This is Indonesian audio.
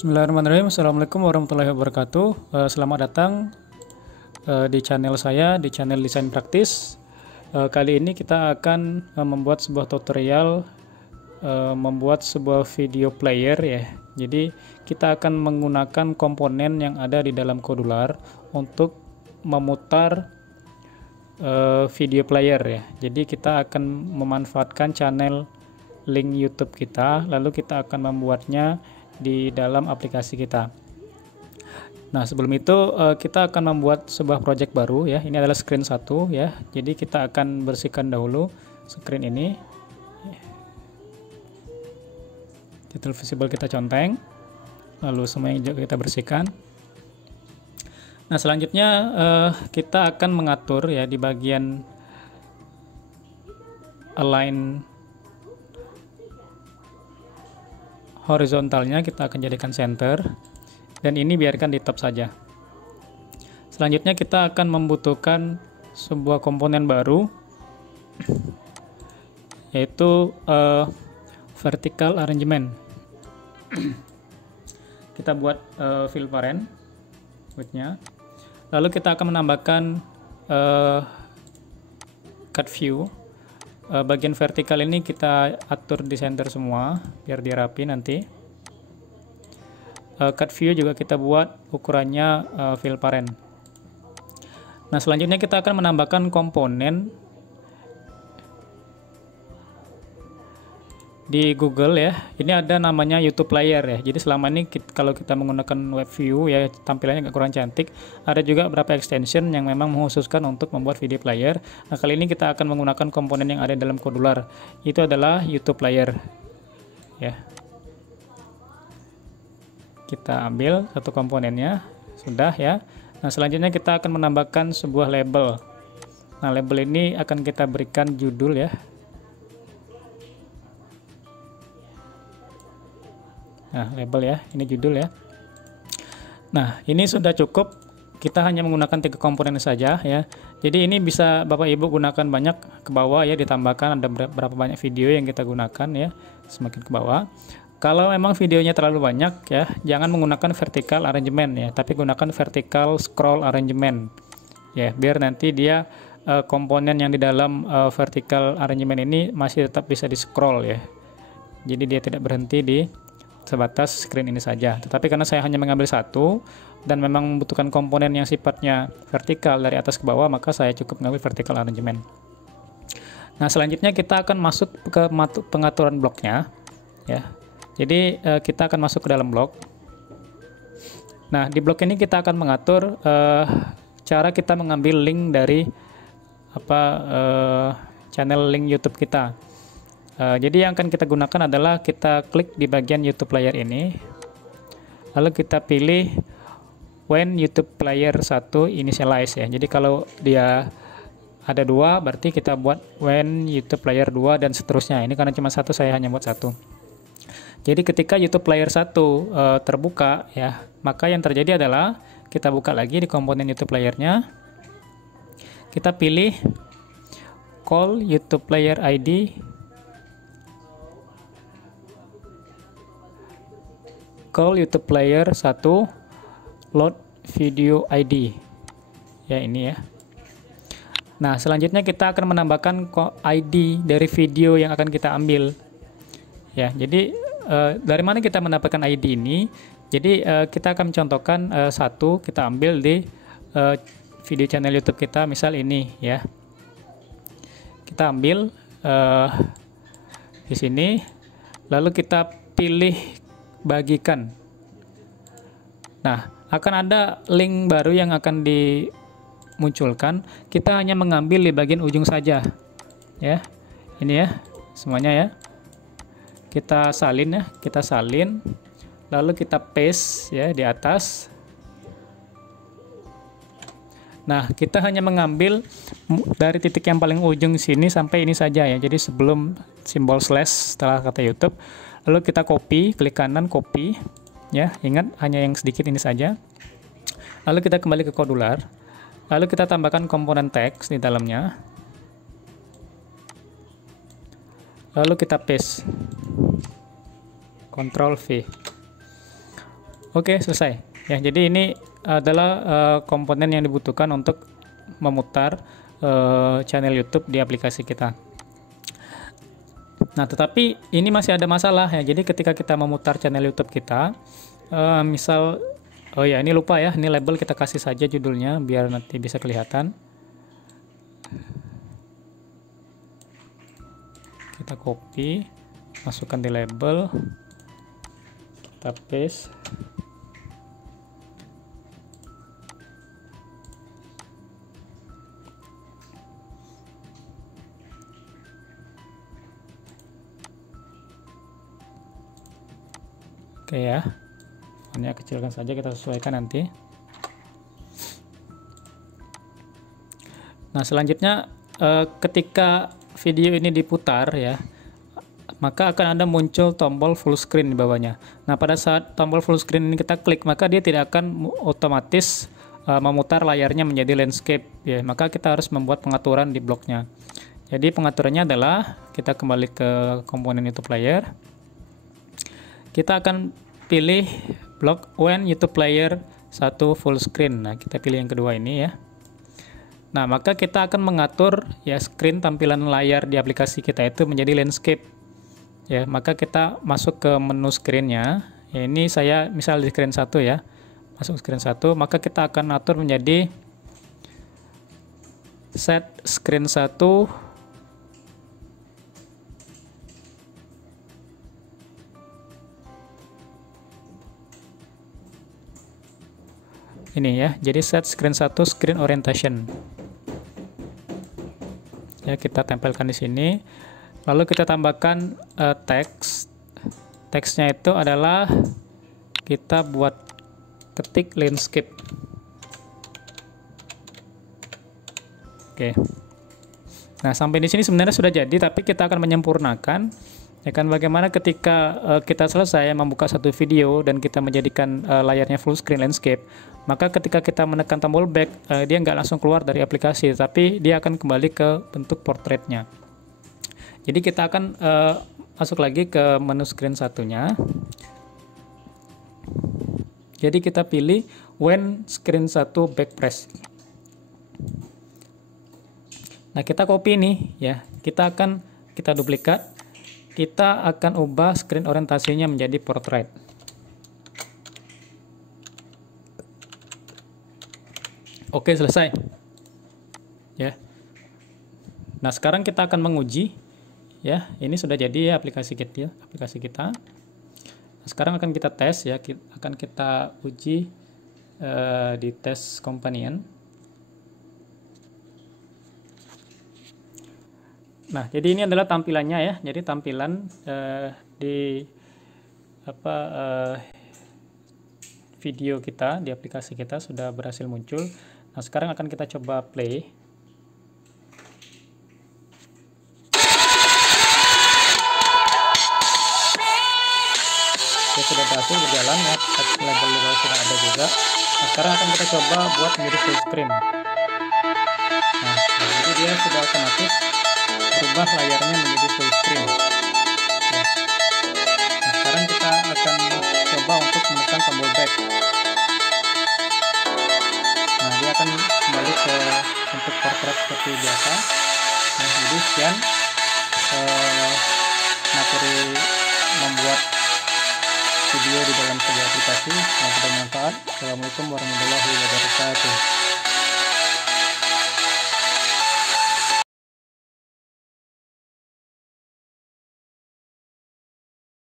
Bismillahirrahmanirrahim. Assalamualaikum warahmatullahi wabarakatuh. Selamat datang di channel saya, di channel Desain Praktis. Kali ini kita akan membuat sebuah tutorial membuat sebuah video player ya. Jadi kita akan menggunakan komponen yang ada di dalam Kodular untuk memutar video player ya. Jadi kita akan memanfaatkan channel link YouTube kita, lalu kita akan membuatnya di dalam aplikasi kita. Nah, sebelum itu kita akan membuat sebuah project baru ya. Ini adalah screen 1 ya. Jadi kita akan bersihkan dahulu screen ini. Title visible kita conteng. Lalu semuanya juga kita bersihkan. Nah, selanjutnya kita akan mengatur ya di bagian align horizontalnya, kita akan jadikan center, dan ini biarkan di top saja. Selanjutnya kita akan membutuhkan sebuah komponen baru, yaitu vertical arrangement. Kita buat fill parent width-nya, lalu kita akan menambahkan cut view. Bagian vertikal ini kita atur di center semua biar dia rapi nanti. Cut view juga kita buat ukurannya fill parent. Nah, selanjutnya kita akan menambahkan komponen di Google ya. Ini ada namanya YouTube Player ya. Jadi selama ini kalau kita menggunakan web view ya, tampilannya agak kurang cantik. Ada juga beberapa extension yang memang mengkhususkan untuk membuat video player. Nah, kali ini kita akan menggunakan komponen yang ada dalam Kodular. Itu adalah YouTube Player ya. Kita ambil satu komponennya, sudah ya. Nah, selanjutnya kita akan menambahkan sebuah label. Nah, label ini akan kita berikan judul ya. Nah, label ya, ini judul ya. Nah, ini sudah cukup. Kita hanya menggunakan 3 komponen saja ya. Jadi ini bisa Bapak Ibu gunakan banyak ke bawah ya, ditambahkan ada berapa banyak video yang kita gunakan ya, semakin ke bawah. Kalau memang videonya terlalu banyak ya, jangan menggunakan vertical arrangement ya, tapi gunakan vertical scroll arrangement ya, biar nanti dia komponen yang di dalam vertical arrangement ini masih tetap bisa di scroll ya. Jadi dia tidak berhenti di sebatas screen ini saja. Tetapi karena saya hanya mengambil satu dan memang membutuhkan komponen yang sifatnya vertikal dari atas ke bawah, maka saya cukup mengambil vertical arrangement. Nah, selanjutnya kita akan masuk ke pengaturan bloknya ya. Jadi kita akan masuk ke dalam blok. Nah, di blok ini kita akan mengatur cara kita mengambil link dari channel link YouTube kita. Jadi yang akan kita gunakan adalah kita klik di bagian YouTube Player ini, lalu kita pilih when YouTube Player 1 initialize ya. Jadi kalau dia ada 2, berarti kita buat when YouTube Player 2 dan seterusnya. Ini karena cuma satu, saya hanya buat 1. Jadi ketika YouTube Player 1 terbuka ya, maka yang terjadi adalah kita buka lagi di komponen YouTube Player-nya. Kita pilih call YouTube Player ID, call YouTube Player 1 load video ID ya, ini ya. Nah, selanjutnya kita akan menambahkan ID dari video yang akan kita ambil ya. Jadi dari mana kita mendapatkan ID ini? Jadi kita akan mencontohkan satu, kita ambil di video channel YouTube kita, misal ini ya. Kita ambil di sini, lalu kita pilih bagikan. Nah, akan ada link baru yang akan dimunculkan. Kita hanya mengambil di bagian ujung saja ya. Ini ya, semuanya ya. Kita salin ya, kita salin, lalu kita paste ya di atas. Nah, kita hanya mengambil dari titik yang paling ujung sini sampai ini saja ya. Jadi sebelum simbol slash setelah kata YouTube, lalu kita copy, klik kanan copy ya. Ingat hanya yang sedikit ini saja. Lalu kita kembali ke Kodular. Lalu kita tambahkan komponen teks di dalamnya. Lalu kita paste. Ctrl V. Oke, selesai. Ya, jadi ini adalah komponen yang dibutuhkan untuk memutar channel YouTube di aplikasi kita. Nah, tetapi ini masih ada masalah ya. Jadi ketika kita memutar channel YouTube kita, misal, oh ya ini lupa ya, ini label kita kasih saja judulnya biar nanti bisa kelihatan. Kita copy, masukkan di label, kita paste. Oke ya, fontnya kecilkan saja, kita sesuaikan nanti. Nah, selanjutnya ketika video ini diputar ya, maka akan ada muncul tombol full screen di bawahnya. Nah, pada saat tombol full screen ini kita klik, maka dia tidak akan otomatis memutar layarnya menjadi landscape ya. Maka kita harus membuat pengaturan di bloknya. Jadi pengaturannya adalah kita kembali ke komponen YouTube Player. Kita akan pilih blok when YouTube Player 1 full screen. Nah, kita pilih yang kedua ini ya. Nah, maka kita akan mengatur ya screen tampilan layar di aplikasi kita itu menjadi landscape. Ya, maka kita masuk ke menu screen-nya. Ya, ini saya misal di screen 1 ya. Masuk screen 1, maka kita akan atur menjadi set screen 1 ini ya, jadi set screen 1 screen orientation ya, kita tempelkan di sini, lalu kita tambahkan teksnya itu adalah kita buat ketik landscape. Oke, nah sampai di sini sebenarnya sudah jadi, tapi kita akan menyempurnakan ya kan, bagaimana ketika kita selesai membuka satu video dan kita menjadikan layarnya full screen landscape, maka ketika kita menekan tombol back, dia nggak langsung keluar dari aplikasi, tapi dia akan kembali ke bentuk portraitnya. Jadi kita akan masuk lagi ke menu screen satunya. Jadi kita pilih when screen 1 back press. Nah, kita copy nih ya, kita duplikat, kita akan ubah screen orientasinya menjadi portrait. Oke, selesai ya. Nah, sekarang kita akan menguji ya, ini sudah jadi ya aplikasi kita. Nah, sekarang akan kita tes ya, akan kita uji di tes companion. Nah, jadi ini adalah tampilannya ya. Jadi tampilan di video kita di aplikasi kita sudah berhasil muncul. Nah, sekarang akan kita coba play. Oke, sudah berhasil berjalan ya. Text label juga sudah ada juga. Nah, sekarang akan kita coba buat menjadi full screen. Nah, jadi dia sudah otomatis berubah layarnya menjadi full screen. Ya. Nah, sekarang kita akan coba untuk menekan tombol back. Nah, dia akan kembali ke bentuk portrait seperti biasa. Nah, jadi sekian materi membuat video di dalam sebuah aplikasi. Semoga bermanfaat. Assalamualaikum warahmatullahi wabarakatuh.